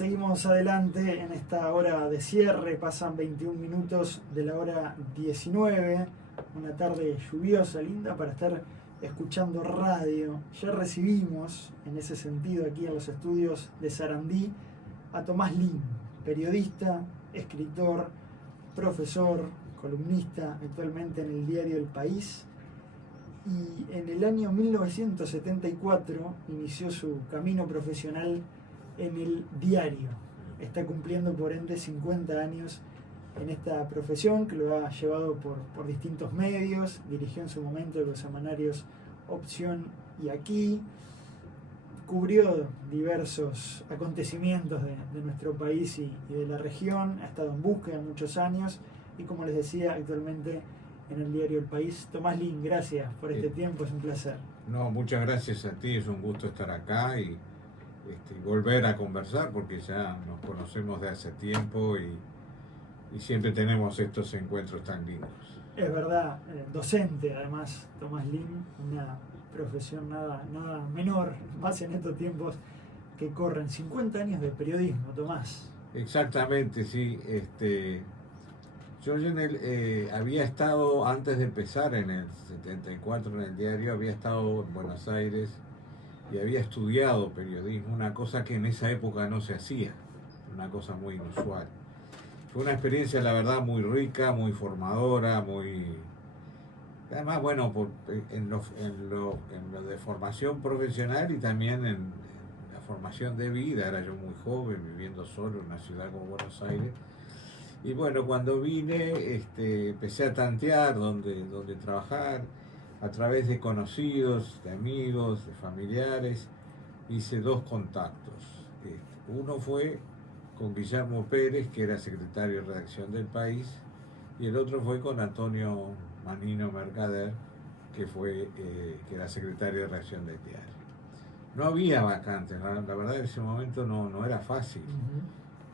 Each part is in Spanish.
Seguimos adelante en esta hora de cierre, pasan 21 minutos de la hora 19, una tarde lluviosa, linda para estar escuchando radio. Ya recibimos, en ese sentido, aquí en los estudios de Sarandí, a Tomás Lin, periodista, escritor, profesor, columnista, actualmente en el diario El País. Y en el año 1974 inició su camino profesional en el diario. Está cumpliendo por ende 50 años en esta profesión que lo ha llevado por distintos medios. Dirigió en su momento los semanarios Opción y Aquí. Cubrió diversos acontecimientos de nuestro país y de la región. Ha estado en búsqueda muchos años y, como les decía, actualmente en el diario El País. Tomás Lin, gracias por este tiempo, es un placer. No, muchas gracias a ti, es un gusto estar acá y volver a conversar porque ya nos conocemos de hace tiempo y siempre tenemos estos encuentros tan lindos. Es verdad, docente además, Tomás Lin, una profesión nada menor, más en estos tiempos que corren. 50 años de periodismo, Tomás. Exactamente, sí. Yo había estado, antes de empezar en el 74 en el diario, había estado en Buenos Aires y había estudiado periodismo, una cosa que en esa época no se hacía, una cosa muy inusual. Fue una experiencia, la verdad, muy rica, muy formadora, además, bueno, en lo de formación profesional y también en la formación de vida. Era yo muy joven, viviendo solo en una ciudad como Buenos Aires. Y bueno, cuando vine, empecé a tantear dónde trabajar, a través de conocidos, de amigos, de familiares, hice dos contactos. Uno fue con Guillermo Pérez, que era secretario de redacción del País, y el otro fue con Antonio Manino Mercader, que era secretario de redacción del diario. No había vacantes, la verdad en ese momento no era fácil.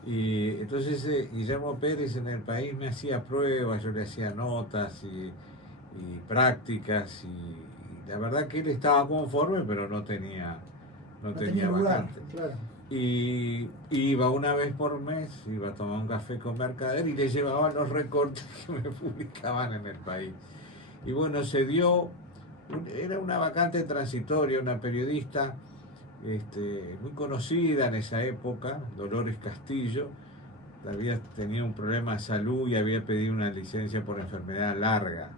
Y entonces Guillermo Pérez en El País me hacía pruebas, yo le hacía notas y prácticas y la verdad que él estaba conforme, pero no tenía vacante. Claro. Y iba una vez por mes, iba a tomar un café con Mercader y le llevaba los recortes que me publicaban en El País. Y bueno, era una vacante transitoria, una periodista muy conocida en esa época, Dolores Castillo, había tenido un problema de salud y había pedido una licencia por enfermedad larga.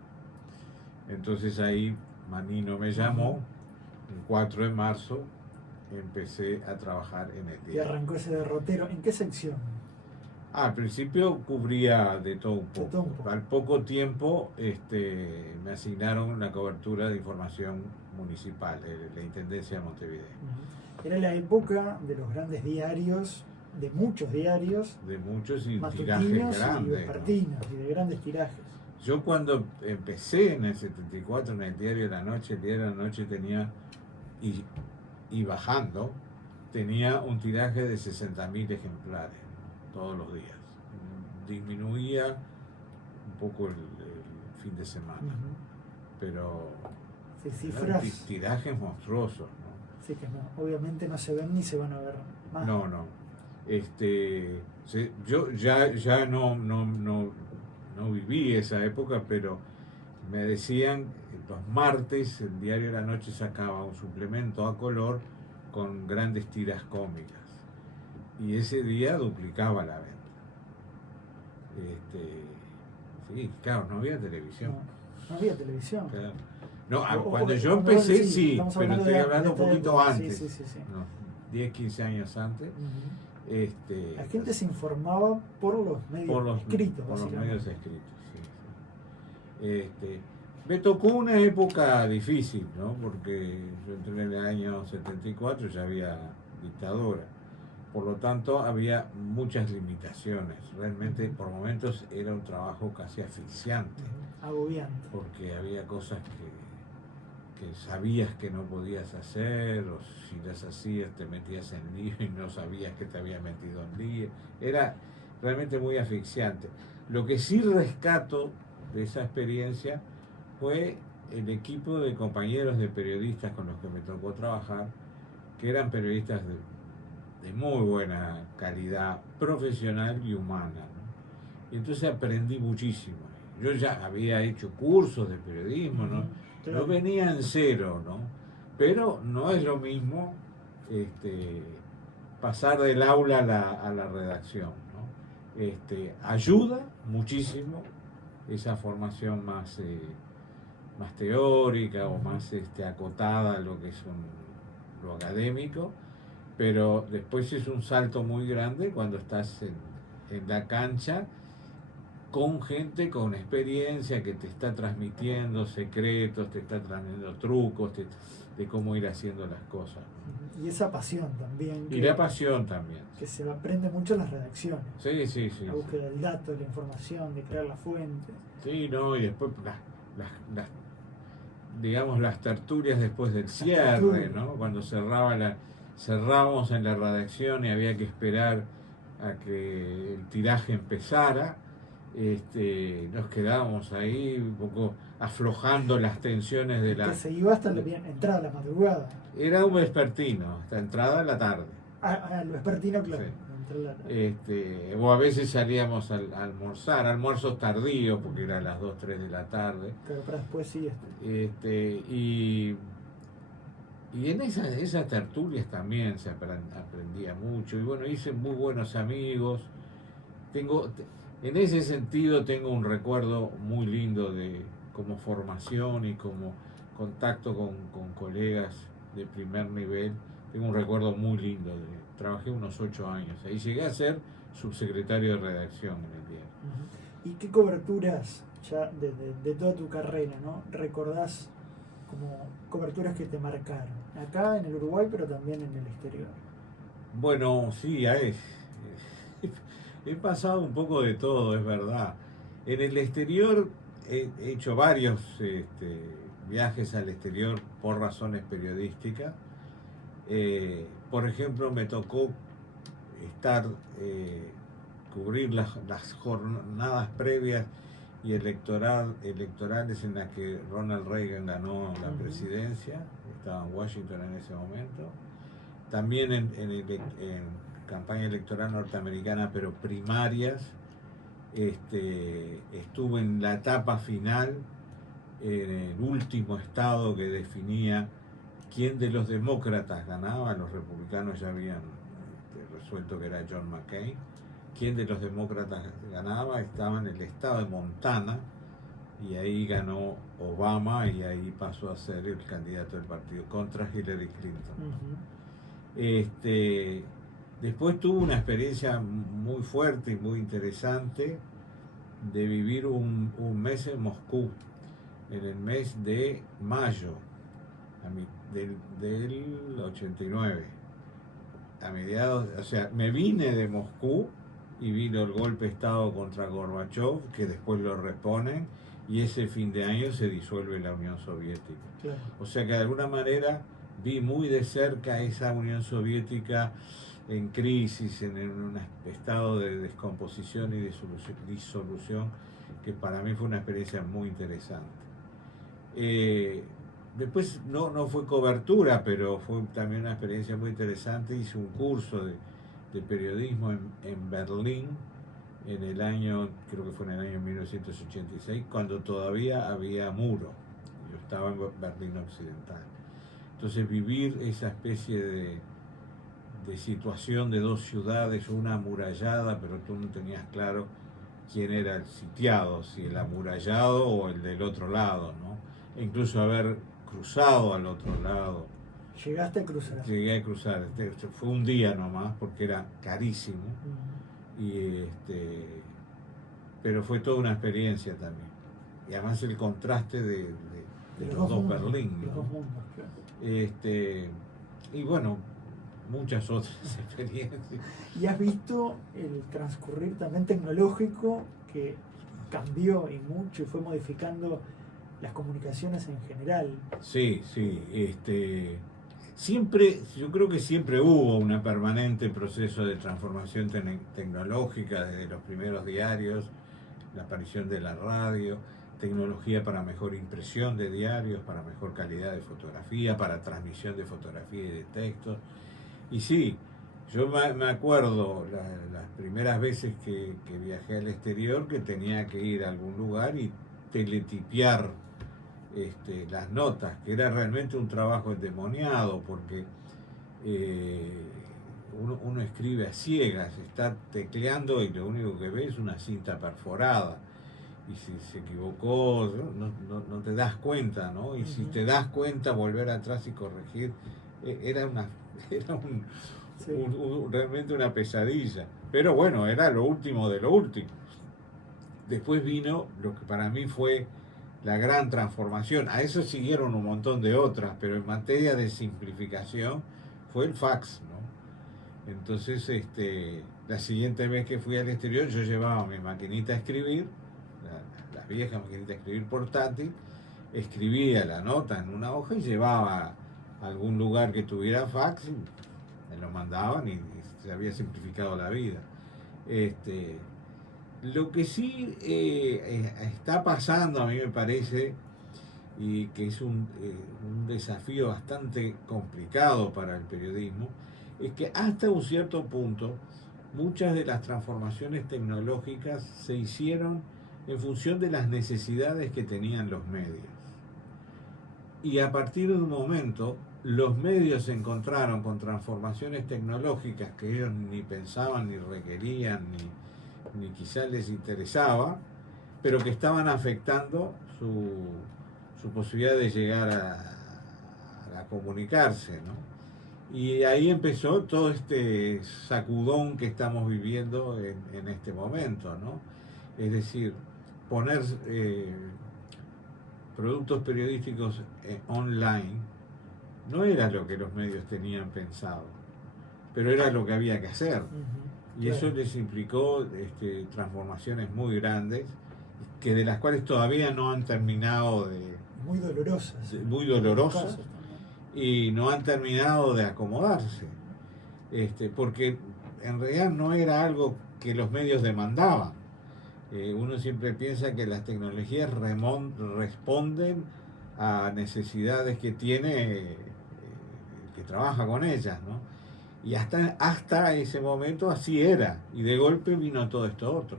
Entonces ahí Manino me llamó, el 4 de marzo empecé a trabajar en el diario. Y arrancó ese derrotero. ¿En qué sección? Al principio cubría de todo un poco. Al poco tiempo me asignaron la cobertura de información municipal, de la Intendencia de Montevideo. Era la época de los grandes diarios, de muchos diarios. De muchos y matutinos tirajes grandes. Y vespertinos, ¿no? Y de grandes tirajes. Yo cuando empecé en el 74 en el diario de la Noche tenía, y bajando, tenía un tiraje de 60.000 ejemplares todos los días. Disminuía un poco el fin de semana, pero cifras, tirajes monstruosos, ¿no? Sí, que no, obviamente no se ven ni se van a ver más. No. Yo ya no viví esa época, pero me decían los martes el diario de la Noche sacaba un suplemento a color con grandes tiras cómicas y ese día duplicaba la venta. Sí, claro, no había televisión. No había televisión. Claro. No, cuando yo empecé sí, pero estoy hablando un poquito época. antes. Sí. No, 10, 15 años antes. La gente se informaba por los medios escritos, por los medios escritos, sí. Me tocó una época difícil, ¿no? Porque yo entré en el año 74, ya había dictadura. Por lo tanto, había muchas limitaciones. Realmente, por momentos, era un trabajo casi asfixiante. Agobiante. Porque había cosas que sabías que no podías hacer, o si las hacías te metías en lío y no sabías que te había metido en lío. Era realmente muy asfixiante. Lo que sí rescato de esa experiencia fue el equipo de compañeros de periodistas con los que me tocó trabajar, que eran periodistas de muy buena calidad profesional y humana, ¿no? Y entonces aprendí muchísimo. Yo ya había hecho cursos de periodismo, ¿no? Claro. No venía en cero, ¿no? Pero no es lo mismo pasar del aula a la redacción, ¿no? Ayuda muchísimo esa formación más teórica o más acotada a lo que es lo académico, pero después es un salto muy grande cuando estás en la cancha con gente con experiencia que te está transmitiendo secretos, te está transmitiendo trucos de cómo ir haciendo las cosas. Y esa pasión también. Y la pasión también. Que se aprende mucho en las redacciones. Sí. La búsqueda del dato, de la información, de crear la fuente. Sí, no, y después digamos, las tertulias después del cierre, ¿no? Cuando cerrábamos en la redacción y había que esperar a que el tiraje empezara, nos quedábamos ahí un poco aflojando las tensiones de que se iba hasta la entrada a la madrugada. Era un vespertino, hasta entrada a la tarde. El vespertino, claro. Sí. O a veces salíamos a almorzar, almuerzos tardíos, porque era a las 2, 3 de la tarde. Pero para después sí. Y en esas tertulias también se aprendía mucho. Y bueno, hice muy buenos amigos. En ese sentido tengo un recuerdo muy lindo de como formación y como contacto con colegas de primer nivel. Tengo un recuerdo muy lindo. Trabajé unos 8 años. Ahí llegué a ser subsecretario de redacción en el diario. ¿Y qué coberturas ya de toda tu carrera, ¿no? recordás como coberturas que te marcaron? Acá en el Uruguay, pero también en el exterior. Bueno, sí, he pasado un poco de todo, es verdad. En el exterior he hecho varios viajes al exterior por razones periodísticas. Por ejemplo, me tocó cubrir las jornadas previas y electorales en las que Ronald Reagan ganó la presidencia. Estaba en Washington en ese momento. También en campaña electoral norteamericana, pero primarias. Estuve en la etapa final, en el último estado que definía quién de los demócratas ganaba. Los republicanos ya habían resuelto que era John McCain. Quién de los demócratas ganaba, estaba en el estado de Montana, y ahí ganó Obama, y ahí pasó a ser el candidato del partido contra Hillary Clinton. Después tuve una experiencia muy fuerte y muy interesante de vivir un mes en Moscú, en el mes de mayo del 89. A mediados, o sea, me vine de Moscú y vino el golpe de Estado contra Gorbachev, que después lo reponen, y ese fin de año se disuelve la Unión Soviética. Claro. O sea que de alguna manera vi muy de cerca esa Unión Soviética en crisis, en un estado de descomposición y disolución, que para mí fue una experiencia muy interesante. Después no fue cobertura, pero fue también una experiencia muy interesante. Hice un curso de periodismo en Berlín en el año, creo que fue en el año 1986, cuando todavía había muro. Yo estaba en Berlín Occidental. Entonces vivir esa especie de situación de dos ciudades, una amurallada, pero tú no tenías claro quién era el sitiado, si el amurallado o el del otro lado, ¿no? E incluso haber cruzado al otro lado. ¿Llegaste a cruzar? Llegué a cruzar. Fue un día nomás porque era carísimo. Pero fue toda una experiencia también. Y además el contraste de los dos Berlín, ¿no? Los dos mundos, claro. Y bueno, muchas otras experiencias. ¿Y has visto el transcurrir también tecnológico que cambió y mucho y fue modificando las comunicaciones en general? Sí. Yo creo que siempre hubo un permanente proceso de transformación tecnológica desde los primeros diarios, la aparición de la radio, tecnología para mejor impresión de diarios, para mejor calidad de fotografía, para transmisión de fotografía y de textos. Y sí, Yo me acuerdo las primeras veces que viajé al exterior que tenía que ir a algún lugar y teletipear las notas, que era realmente un trabajo endemoniado porque eh, uno escribe a ciegas, está tecleando y lo único que ve es una cinta perforada. Y si se equivocó, no te das cuenta, ¿no? Y si te das cuenta, volver atrás y corregir, era Sí. realmente una pesadilla. Pero bueno, era lo último de lo último. Después vino lo que para mí fue la gran transformación. A eso siguieron un montón de otras, pero en materia de simplificación fue el fax, ¿no? Entonces, la siguiente vez que fui al exterior, yo llevaba mi maquinita a escribir, la vieja maquinita de escribir portátil, escribía la nota en una hoja y llevaba a algún lugar que tuviera fax y me lo mandaban y se había simplificado la vida. Lo que sí está pasando, a mí me parece, y que es un desafío bastante complicado para el periodismo, es que hasta un cierto punto muchas de las transformaciones tecnológicas se hicieron en función de las necesidades que tenían los medios. Y a partir de un momento, los medios se encontraron con transformaciones tecnológicas que ellos ni pensaban, ni requerían, ni quizás les interesaba, pero que estaban afectando su posibilidad de llegar a comunicarse, ¿no? Y ahí empezó todo este sacudón que estamos viviendo en este momento, ¿no? Es decir, poner productos periodísticos online no era lo que los medios tenían pensado, pero era lo que había que hacer. Y Claro. eso les implicó transformaciones muy grandes, que de las cuales todavía no han terminado Muy dolorosas. muy dolorosas, y no han terminado de acomodarse, porque en realidad no era algo que los medios demandaban. Uno siempre piensa que las tecnologías responden a necesidades que tiene el que trabaja con ellas, ¿no? Y hasta ese momento así era, y de golpe vino todo esto otro.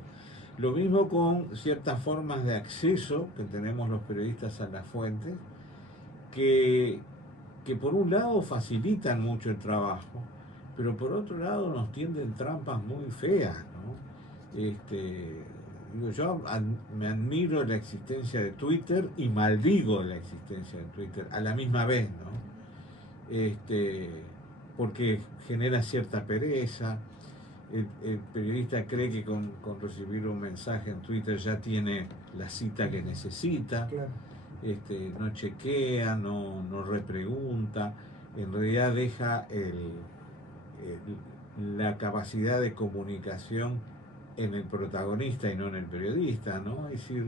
Lo mismo con ciertas formas de acceso que tenemos los periodistas a las fuentes, que por un lado facilitan mucho el trabajo, pero por otro lado nos tienden trampas muy feas, ¿no? Yo me admiro la existencia de Twitter y maldigo la existencia de Twitter a la misma vez, ¿no? Porque genera cierta pereza. El periodista cree que con recibir un mensaje en Twitter ya tiene la cita que necesita. Claro. No chequea, no repregunta, en realidad deja la capacidad de comunicación en el protagonista y no en el periodista, ¿no? Es decir,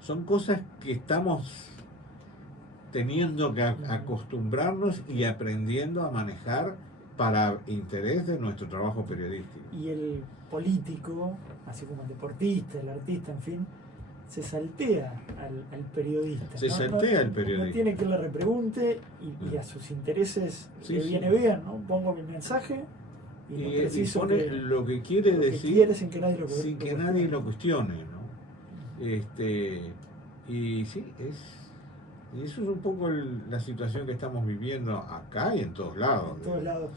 son cosas que estamos teniendo que acostumbrarnos y aprendiendo a manejar para interés de nuestro trabajo periodístico. Y el político, así como el deportista, el artista, en fin, se saltea al periodista. Se saltea al periodista. No tiene que le repregunte y a sus intereses Sí, le sí. viene bien, ¿no? Pongo mi mensaje y no preciso pone que lo que quiere lo que decir quiere sin que nadie lo sin que cuestione. nadie lo cuestione, ¿no? Y sí, eso es un poco la situación que estamos viviendo acá y en todos lados. En todos lados.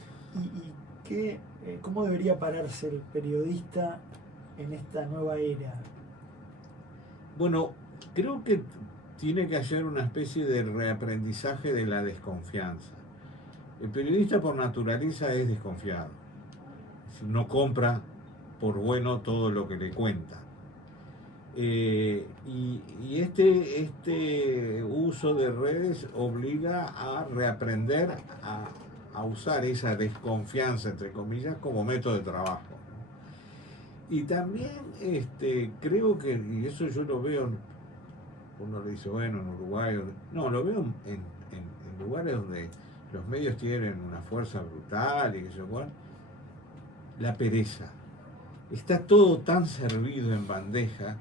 ¿Y cómo debería pararse el periodista en esta nueva era? Bueno, creo que tiene que hacer una especie de reaprendizaje de la desconfianza. El periodista por naturaleza es desconfiado. No compra por bueno todo lo que le cuenta. Y este uso de redes obliga a reaprender a usar esa desconfianza, entre comillas, como método de trabajo. Y también creo que, y eso yo lo veo, uno le dice, bueno, en Uruguay, no, lo veo en lugares donde los medios tienen una fuerza brutal y que se cual, la pereza. Está todo tan servido en bandeja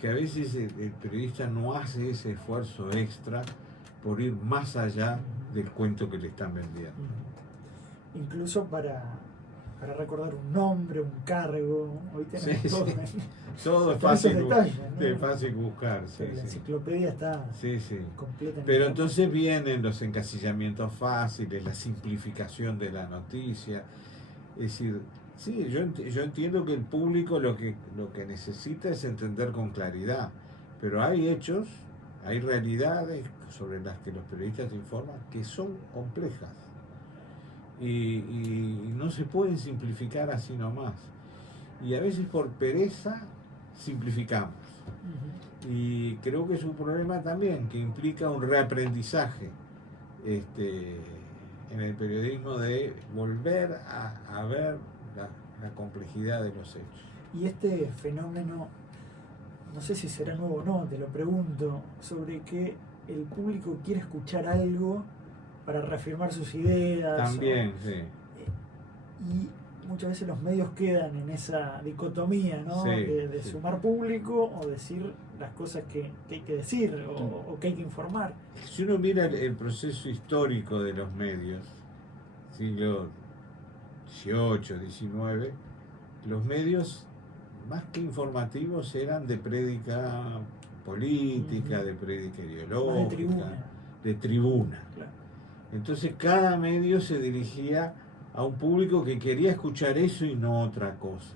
que a veces el periodista no hace ese esfuerzo extra por ir más allá del cuento que le están vendiendo. Incluso para para recordar un nombre, un cargo. Hoy tenemos Sí, todo. sí. Todo es Hasta fácil, esos detalles, ¿no? es fácil buscar. Sí, Pero la sí. enciclopedia está Sí, sí. completa. Pero entonces vienen los encasillamientos fáciles, la simplificación de la noticia. Es decir, sí, yo entiendo que el público lo que necesita es entender con claridad, pero hay hechos, hay realidades sobre las que los periodistas informan que son complejas y no se pueden simplificar así nomás. Y a veces por pereza simplificamos. Y creo que es un problema también que implica un reaprendizaje en el periodismo de volver a ver la complejidad de los hechos. Y este fenómeno, no sé si será nuevo o no, te lo pregunto, sobre que el público quiere escuchar algo para reafirmar sus ideas. También, sí. Y muchas veces los medios quedan en esa dicotomía, ¿no? Sí, de sí. sumar público o decir las cosas que hay que decir o que hay que informar. Si uno mira el proceso histórico de los medios, siglo XVIII, XIX, los medios más que informativos eran de prédica política, de prédica ideológica, de tribuna. Claro. Entonces cada medio se dirigía a un público que quería escuchar eso y no otra cosa.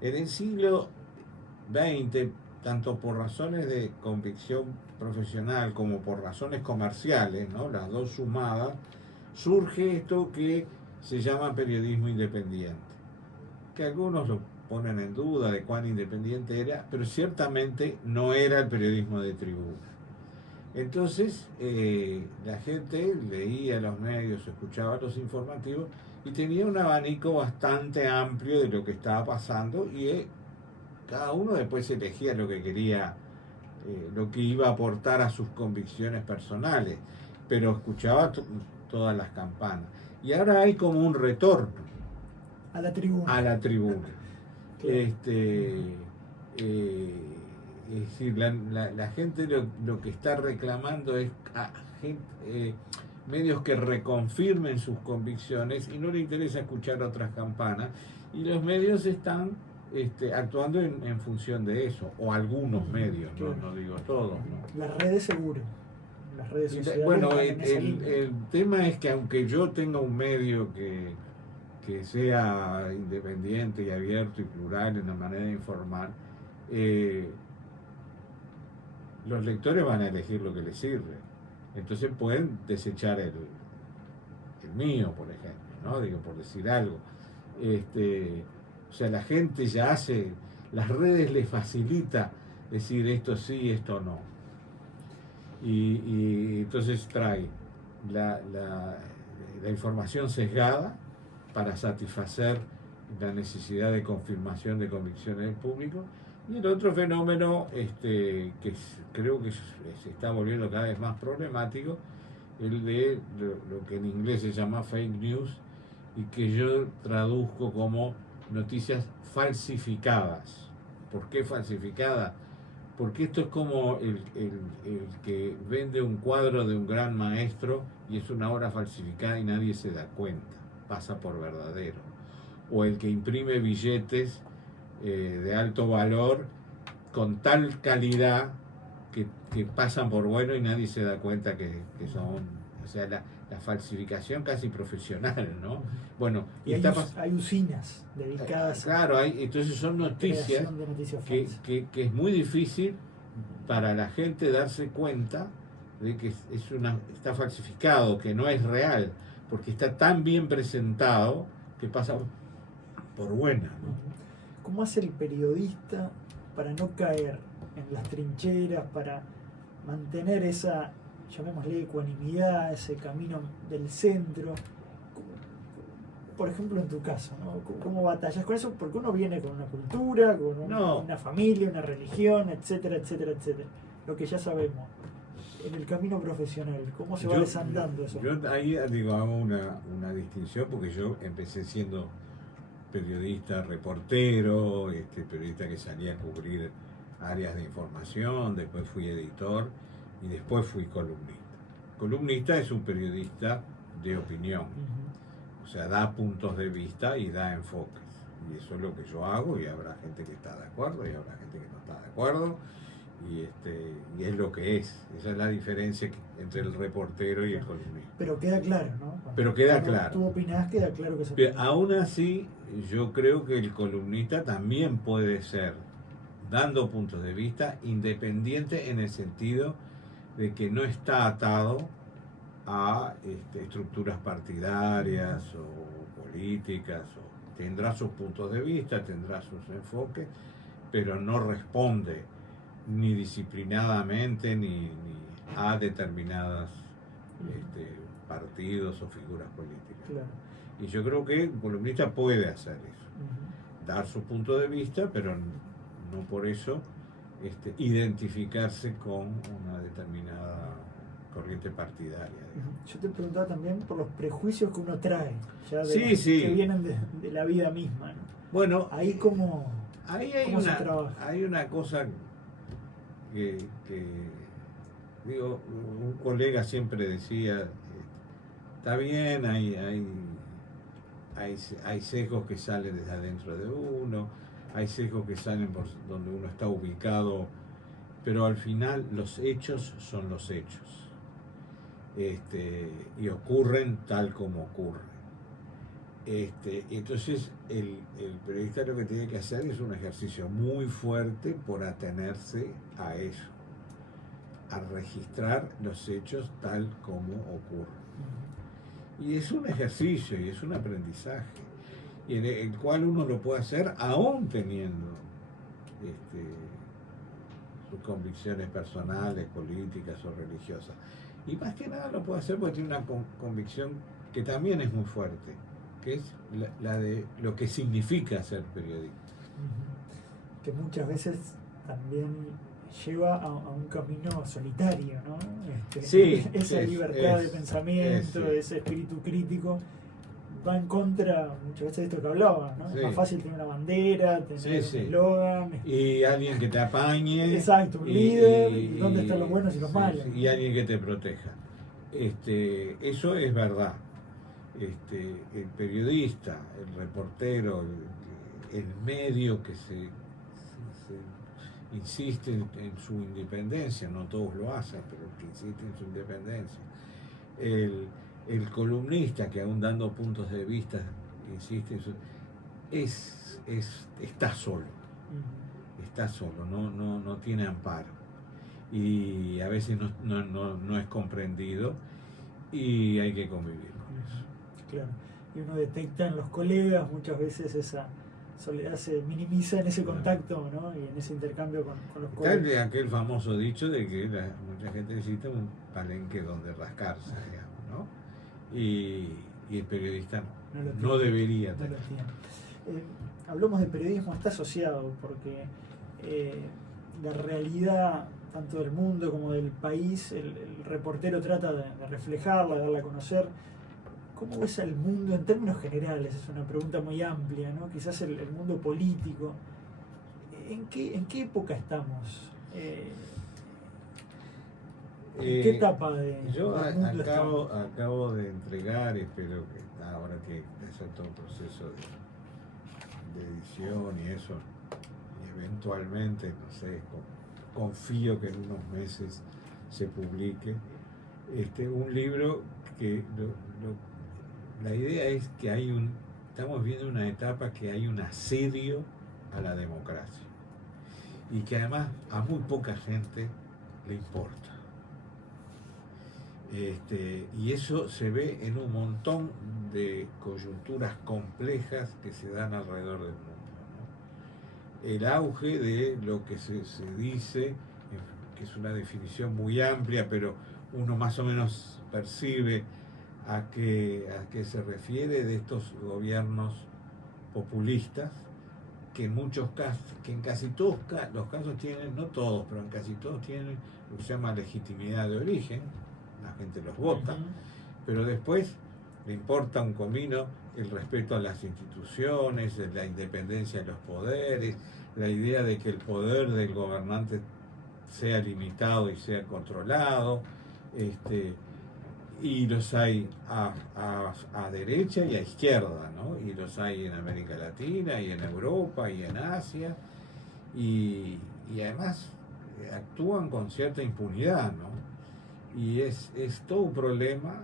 En el siglo XX, tanto por razones de convicción profesional como por razones comerciales, ¿no?, las dos sumadas, surge esto que se llama periodismo independiente, que algunos lo ponen en duda de cuán independiente era, pero ciertamente no era el periodismo de tribuna. Entonces la gente leía los medios, escuchaba los informativos y tenía un abanico bastante amplio de lo que estaba pasando y cada uno después elegía lo que quería, lo que iba a aportar a sus convicciones personales, pero escuchaba todas las campanas. Y ahora hay como un retorno a la tribuna. A la tribuna. Claro. Es decir, la gente lo que está reclamando es medios que reconfirmen sus convicciones y no le interesa escuchar otras campanas, y los medios están actuando en función de eso, o algunos medios, claro. No digo todos, ¿no? Las redes seguro, las redes sociales. Bueno, el tema es que aunque yo tenga un medio que sea independiente y abierto y plural en la manera de informar, los lectores van a elegir lo que les sirve. Entonces pueden desechar el mío, por ejemplo, ¿no? Digo, por decir algo. O sea, la gente ya hace, las redes les facilita decir esto sí, esto no. Y entonces trae la información sesgada para satisfacer la necesidad de confirmación de convicciones del público. Y el otro fenómeno creo que se está volviendo cada vez más problemático, el de lo que en inglés se llama fake news y que yo traduzco como noticias falsificadas. ¿Por qué falsificadas? Porque esto es como el que vende un cuadro de un gran maestro y es una obra falsificada y nadie se da cuenta, pasa por verdadero. O el que imprime billetes de alto valor con tal calidad que pasan por bueno y nadie se da cuenta que son, o sea, la falsificación casi profesional, ¿no? Bueno, y hay usinas dedicadas claro, entonces son noticias que es muy difícil para la gente darse cuenta de que está falsificado, que no es real, porque está tan bien presentado que pasa por buena, ¿no? ¿Cómo hace el periodista para no caer en las trincheras, para mantener esa, llamémosle, ecuanimidad, ese camino del centro? Por ejemplo, en tu caso, ¿no? ¿Cómo batallas con eso? Porque uno viene con una cultura, con una familia, una religión, etcétera, etcétera, etcétera. Lo que ya sabemos. En el camino profesional, ¿cómo se va desandando eso? Yo ahí hago una distinción, porque yo empecé siendo periodista reportero, periodista que salía a cubrir áreas de información, después fui editor y después fui columnista. Columnista es un periodista de opinión. o sea, da puntos de vista y da enfoques. Y eso es lo que yo hago, y habrá gente que está de acuerdo y habrá gente que no está de acuerdo, y es lo que es. Esa es la diferencia entre el reportero y el columnista. Pero queda claro, ¿no? Pero queda claro. Tú opinás, queda claro que se Pero aún así, yo creo que el columnista también puede ser, dando puntos de vista, independiente en el sentido de que no está atado a estructuras partidarias o políticas, o tendrá sus puntos de vista, tendrá sus enfoques, pero no responde ni disciplinadamente ni a determinados partidos o figuras políticas. Claro. Y yo creo que un columnista puede hacer eso, dar su punto de vista, pero no por eso identificarse con una determinada corriente partidaria. Yo te preguntaba también por los prejuicios que uno trae, ya que vienen de la vida misma, ¿no? Bueno, ahí cómo se trabaja. Hay una cosa que digo, un colega siempre decía, está bien, hay sesgos que salen desde adentro de uno, hay sesgos que salen por donde uno está ubicado, pero al final los hechos son los hechos. Y ocurren tal como ocurren. Entonces el periodista lo que tiene que hacer es un ejercicio muy fuerte por atenerse a eso, a registrar los hechos tal como ocurren. Y es un ejercicio y es un aprendizaje, y en el cual uno lo puede hacer aún teniendo sus convicciones personales, políticas o religiosas. Y más que nada lo puede hacer porque tiene una convicción que también es muy fuerte, que es la de lo que significa ser periodista. Que muchas veces también lleva a un camino solitario, ¿no? Esa libertad de pensamiento, ese espíritu crítico, va en contra muchas veces de esto que hablaba, ¿no? Es más fácil tener una bandera, tener un eslogan. Y alguien que te apañe. Exacto, un líder, y dónde están los buenos y los malos. Y alguien que te proteja. Eso es verdad. El periodista, el reportero, el medio que se insiste en su independencia, no todos lo hacen, pero que insiste en su independencia. El columnista que aún dando puntos de vista insiste en su... está solo. Está solo, no tiene amparo. Y a veces no es comprendido, y hay que convivir con eso. Claro. Y uno detecta en los colegas muchas veces esa soledad, se minimiza en ese contacto, ¿no? Y en ese intercambio con los colegas. Está aquel famoso dicho de que mucha gente necesita un palenque donde rascarse, digamos, ¿no? Y el periodista no debería tener. Hablamos de periodismo, está asociado, porque la realidad tanto del mundo como del país, el reportero trata de reflejarla, de darla a conocer. ¿Cómo ves el mundo en términos generales? Es una pregunta muy amplia, ¿no? Quizás el mundo político. ¿En qué época estamos? ¿En qué etapa yo acabo de entregar, espero que ahora que hacer todo un proceso de edición y eso, y eventualmente, no sé, confío que en unos meses se publique un libro que la idea es que estamos viendo una etapa que hay un asedio a la democracia, y que además a muy poca gente le importa. Y eso se ve en un montón de coyunturas complejas que se dan alrededor del mundo, ¿no? El auge de lo que se dice, que es una definición muy amplia, pero uno más o menos percibe a qué se refiere, de estos gobiernos populistas, que en muchos casos, que en casi todos los casos tienen, no todos, pero en casi todos tienen lo que se llama legitimidad de origen, la gente los vota, pero después le importa un comino el respeto a las instituciones, la independencia de los poderes, la idea de que el poder del gobernante sea limitado y sea controlado, y los hay a derecha y a izquierda, ¿no? Y los hay en América Latina y en Europa y en Asia, y además actúan con cierta impunidad, ¿no? Y es todo un problema.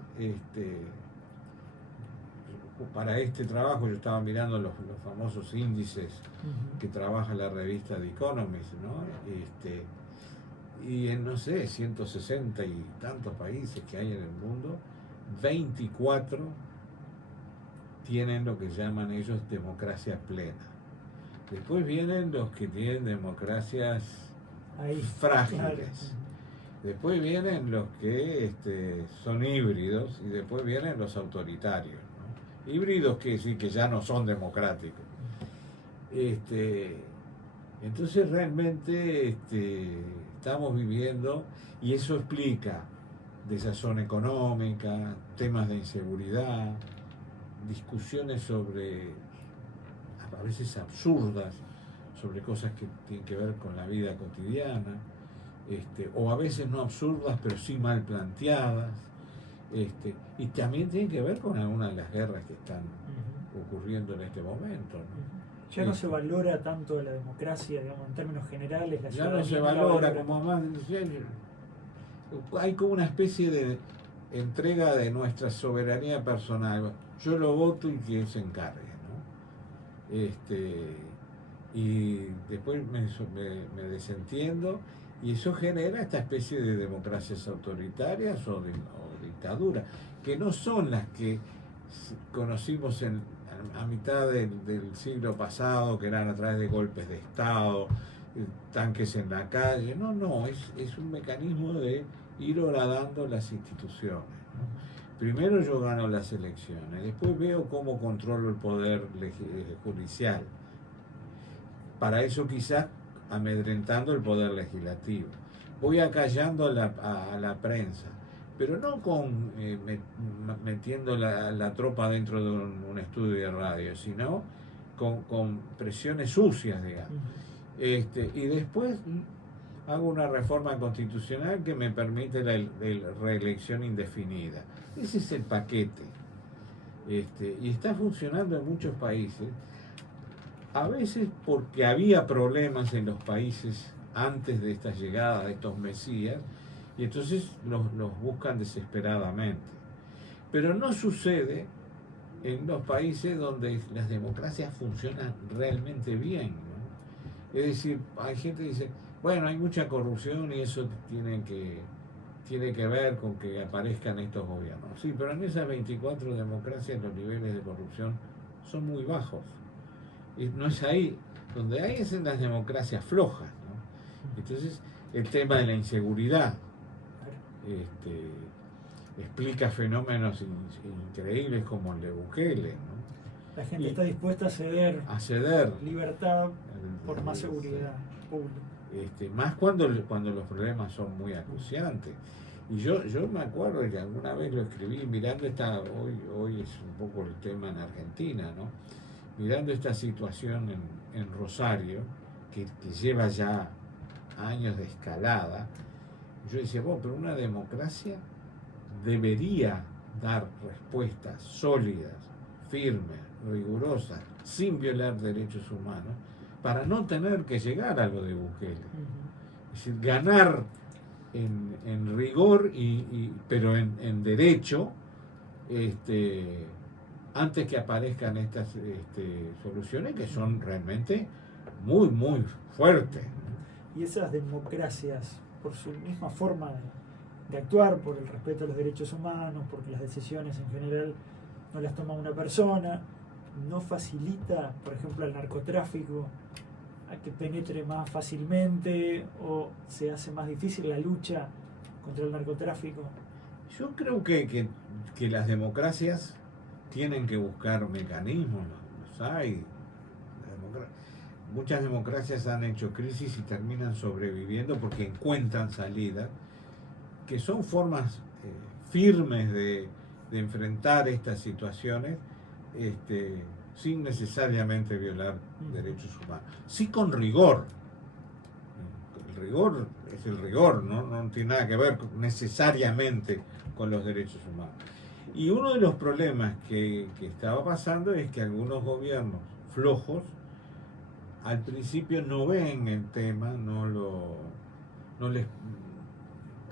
Para este trabajo yo estaba mirando los famosos índices que trabaja la revista The Economist, ¿no? Y en, no sé, 160 y tantos países que hay en el mundo, 24 tienen lo que llaman ellos democracia plena. Después vienen los que tienen democracias frágiles. Claro. Después vienen los que son híbridos, y después vienen los autoritarios, ¿no? Híbridos que sí, que ya no son democráticos. Entonces realmente estamos viviendo, y eso explica desazón económica, temas de inseguridad, discusiones sobre, a veces absurdas, sobre cosas que tienen que ver con la vida cotidiana, o a veces no absurdas, pero sí mal planteadas, y también tienen que ver con algunas de las guerras que están ocurriendo en este momento, ¿no? Ya no se valora tanto la democracia, digamos, en términos generales. Ya no se valora como más. Hay como una especie de entrega de nuestra soberanía personal. Yo lo voto y quien se encargue, ¿no? Y después me desentiendo, y eso genera esta especie de democracias autoritarias o dictaduras, que no son las que conocimos a mitad del siglo pasado, que eran a través de golpes de Estado, tanques en la calle. No, es un mecanismo de ir horadando las instituciones, ¿no? Primero yo gano las elecciones, después veo cómo controlo el poder judicial. Para eso quizás amedrentando el poder legislativo. Voy acallando a la prensa, pero no con metiendo la tropa dentro de un estudio de radio, sino con presiones sucias, digamos. Y después hago una reforma constitucional que me permite la reelección indefinida. Ese es el paquete. Y está funcionando en muchos países, a veces porque había problemas en los países antes de esta llegada de estos mesías, y entonces los buscan desesperadamente. Pero no sucede en los países donde las democracias funcionan realmente bien, ¿no? Es decir, hay gente que dice, bueno, hay mucha corrupción y eso tiene que ver con que aparezcan estos gobiernos. Sí, pero en esas 24 democracias los niveles de corrupción son muy bajos. Y no es ahí. Donde hay es en las democracias flojas, ¿no? Entonces, el tema de la inseguridad explica fenómenos increíbles como el de Bukele, ¿no? La gente está dispuesta a ceder libertad por más seguridad pública. Más cuando los problemas son muy acuciantes. Y yo me acuerdo que alguna vez lo escribí mirando hoy es un poco el tema en Argentina, ¿no? Mirando esta situación en Rosario, que lleva ya años de escalada, yo decía, pero una democracia debería dar respuestas sólidas, firmes, rigurosas, sin violar derechos humanos, para no tener que llegar a lo de Bukele. Es decir, ganar en rigor, pero en derecho, antes que aparezcan estas soluciones que son realmente muy, muy fuertes. Y esas democracias, por su misma forma de actuar, por el respeto a los derechos humanos, porque las decisiones en general no las toma una persona, no facilita, por ejemplo, al narcotráfico a que penetre más fácilmente, o se hace más difícil la lucha contra el narcotráfico. Yo creo que las democracias tienen que buscar mecanismos, los hay. Muchas democracias han hecho crisis y terminan sobreviviendo porque encuentran salidas, que son formas firmes de enfrentar estas situaciones, sin necesariamente violar derechos humanos. Sí, con rigor. El rigor es el rigor, ¿no? No tiene nada que ver necesariamente con los derechos humanos. Y uno de los problemas que estaba pasando es que algunos gobiernos flojos al principio no ven el tema, no les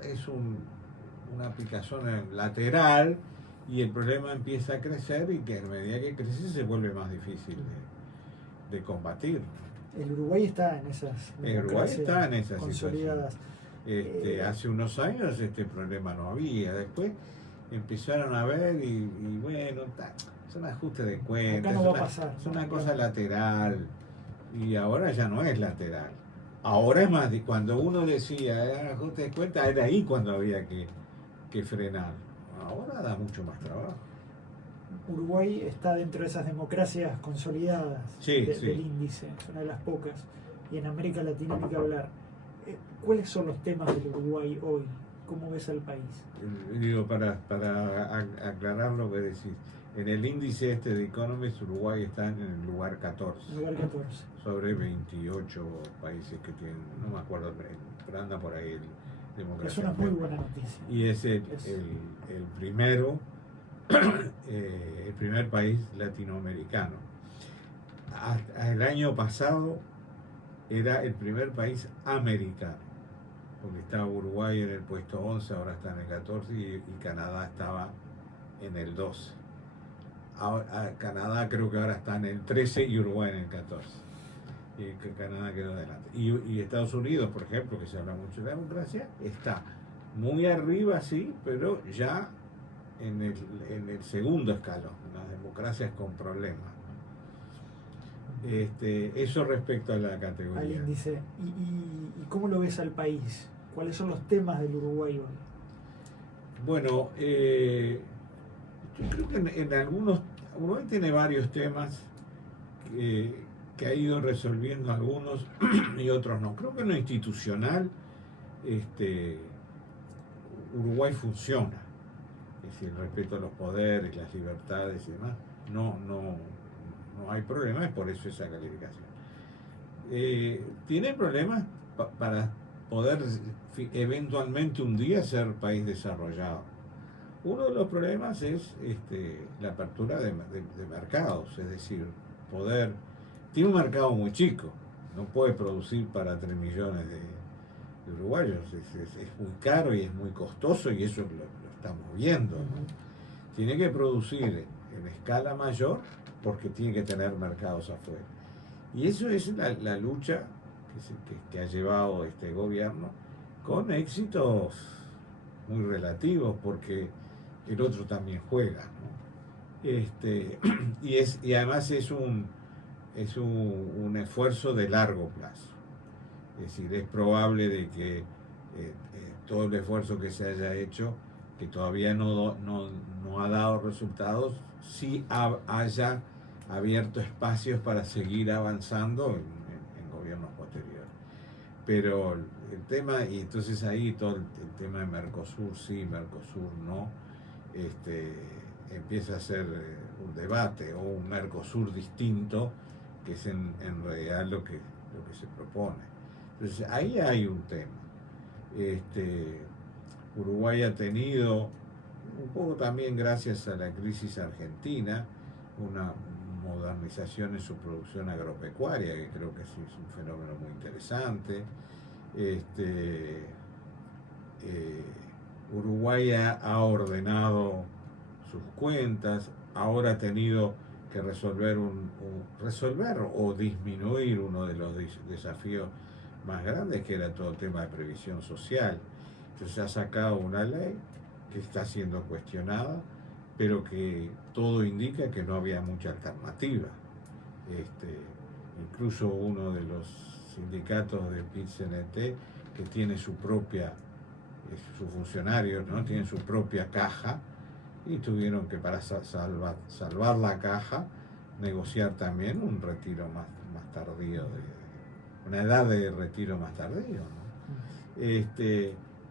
es una aplicación lateral, y el problema empieza a crecer, y que a medida que crece se vuelve más difícil de combatir. El Uruguay está en esas consolidadas. Hace unos años este problema no había, después empezaron a ver y bueno, son ajustes de cuentas, es una cosa lateral, y ahora ya no es lateral. Ahora es más, cuando uno decía ajuste de cuentas, era ahí cuando había que frenar. Ahora da mucho más trabajo. Uruguay está dentro de esas democracias consolidadas del índice, es una de las pocas, y en América Latina ni que hablar. ¿Cuáles son los temas del Uruguay hoy? ¿Cómo ves al país? Digo, para aclarar lo que decís, en el índice de Economist, Uruguay está en el lugar 14. Lugar 14. Sobre 28 países que tienen, no me acuerdo, pero anda por ahí el democracia. Es una muy buena noticia. Y es el primero, el primer país latinoamericano. Hasta el año pasado era el primer país americano, porque estaba Uruguay en el puesto 11, ahora está en el 14, y Canadá estaba en el 12. Canadá creo que ahora está en el 13 y Uruguay en el 14. Y que Canadá quedó adelante. Y Estados Unidos, por ejemplo, que se habla mucho de la democracia, está muy arriba, sí, pero ya en el segundo escalón, las democracias con problemas. Eso respecto a la categoría. Al índice. ¿Y cómo lo ves al país? ¿Cuáles son los temas del Uruguay hoy? Bueno, yo creo que en algunos, Uruguay tiene varios temas que ha ido resolviendo algunos y otros no. Creo que en lo institucional Uruguay funciona. Es decir, el respeto a los poderes, las libertades y demás. No hay problemas, por eso esa calificación. Tiene problemas para poder eventualmente un día ser país desarrollado. Uno de los problemas es la apertura de mercados, es decir, tiene un mercado muy chico, no puede producir para 3 millones de uruguayos, es muy caro y es muy costoso, y eso lo estamos viendo, ¿no? Tiene que producir en escala mayor porque tiene que tener mercados afuera. Y eso es la lucha que ha llevado este gobierno, con éxitos muy relativos, porque el otro también juega, ¿no? Y además es un esfuerzo de largo plazo. Es decir, es probable de que todo el esfuerzo que se haya hecho, que todavía no ha dado resultados, sí haya abierto espacios para seguir avanzando en gobiernos posteriores. Pero el tema, y entonces ahí todo el tema de Mercosur sí, Mercosur no, empieza a ser un debate, o un Mercosur distinto, que es en realidad lo que se propone. Entonces ahí hay un tema. Uruguay ha tenido, un poco también gracias a la crisis argentina, una modernización en su producción agropecuaria, que creo que sí es un fenómeno muy interesante. Uruguay ha ordenado sus cuentas, ahora ha tenido que resolver o disminuir uno de los desafíos más grandes, que era todo el tema de previsión social. Entonces ha sacado una ley que está siendo cuestionada, pero que todo indica que no había mucha alternativa. Incluso uno de los sindicatos del PIT-CNT, que tiene su propia, sus funcionarios, ¿no?, tienen su propia caja, y tuvieron que, para salvar la caja, negociar también un retiro más tardío, una edad de retiro más tardío, ¿no?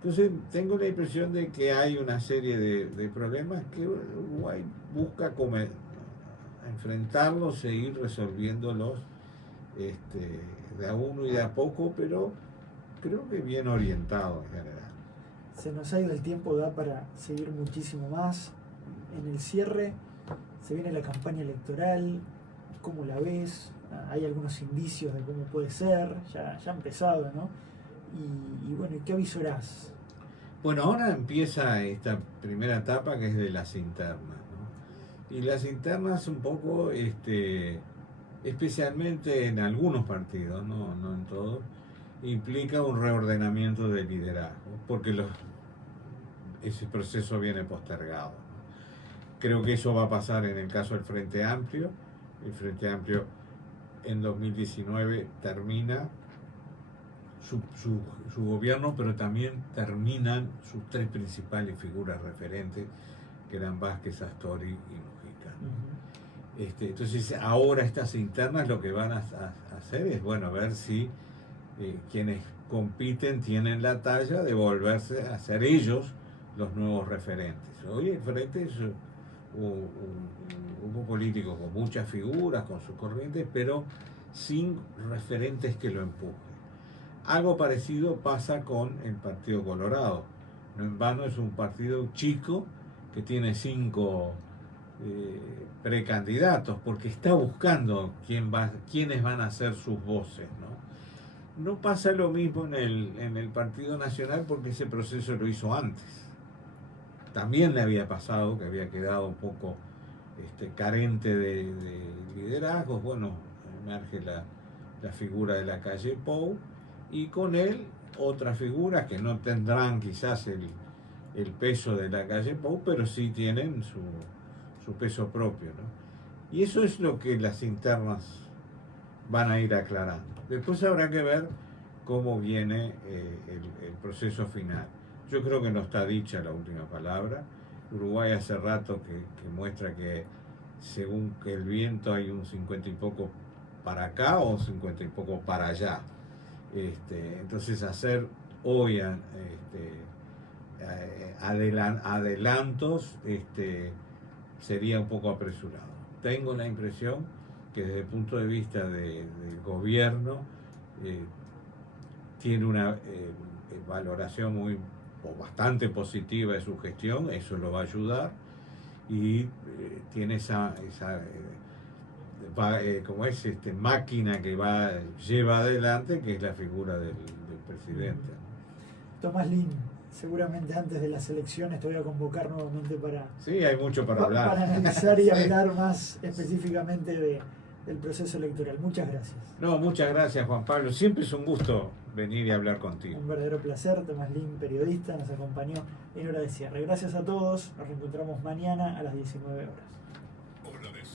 Entonces tengo la impresión de que hay una serie de problemas que Uruguay busca enfrentarlos e ir resolviéndolos de a uno y de a poco, pero creo que bien orientado en general. Se nos ha ido el tiempo, da para seguir muchísimo más. En el cierre se viene la campaña electoral, ¿cómo la ves? Hay algunos indicios de cómo puede ser, ya ha empezado, ¿no? Y bueno, ¿qué avisorás? Bueno, ahora empieza esta primera etapa que es de las internas, ¿no? Y las internas un poco, especialmente en algunos partidos, no en todos, implica un reordenamiento del liderazgo, porque ese proceso viene postergado, ¿no? Creo que eso va a pasar en el caso del Frente Amplio. El Frente Amplio en 2019 termina su gobierno, pero también terminan sus tres principales figuras referentes, que eran Vázquez, Astori y Mujica, ¿no? Entonces ahora estas internas lo que van a hacer es, bueno, ver si quienes compiten tienen la talla de volverse a ser ellos los nuevos referentes. Hoy el frente es un grupo político con muchas figuras, con sus corrientes, pero sin referentes que lo empujen. Algo parecido pasa con el Partido Colorado. No en vano es un partido chico que tiene 5 precandidatos, porque está buscando quiénes van a ser sus voces, ¿no? No pasa lo mismo en el Partido Nacional, porque ese proceso lo hizo antes. También le había pasado que había quedado un poco carente de liderazgos. Bueno, emerge la figura de la calle Pou, y con él otras figuras que no tendrán quizás el peso de la calle Pou, pero sí tienen su peso propio, ¿no? Y eso es lo que las internas van a ir aclarando. Después habrá que ver cómo viene el proceso final. Yo creo que no está dicha la última palabra. Uruguay hace rato que muestra que según que el viento hay un 50 y poco para acá o un 50 y poco para allá. Entonces hacer hoy adelantos sería un poco apresurado. Tengo la impresión que desde el punto de vista del gobierno tiene una valoración bastante positiva de su gestión, eso lo va a ayudar, y tiene esa máquina que lleva adelante, que es la figura del presidente. Tomás Lin, seguramente antes de las elecciones te voy a convocar nuevamente Sí, hay mucho para hablar. Para analizar y hablar más específicamente del proceso electoral. Muchas gracias. No, muchas gracias, Juan Pablo. Siempre es un gusto venir y hablar contigo. Un verdadero placer. Tomás Lin, periodista, nos acompañó en Hora de Cierre. Gracias a todos. Nos reencontramos mañana a las 19 horas.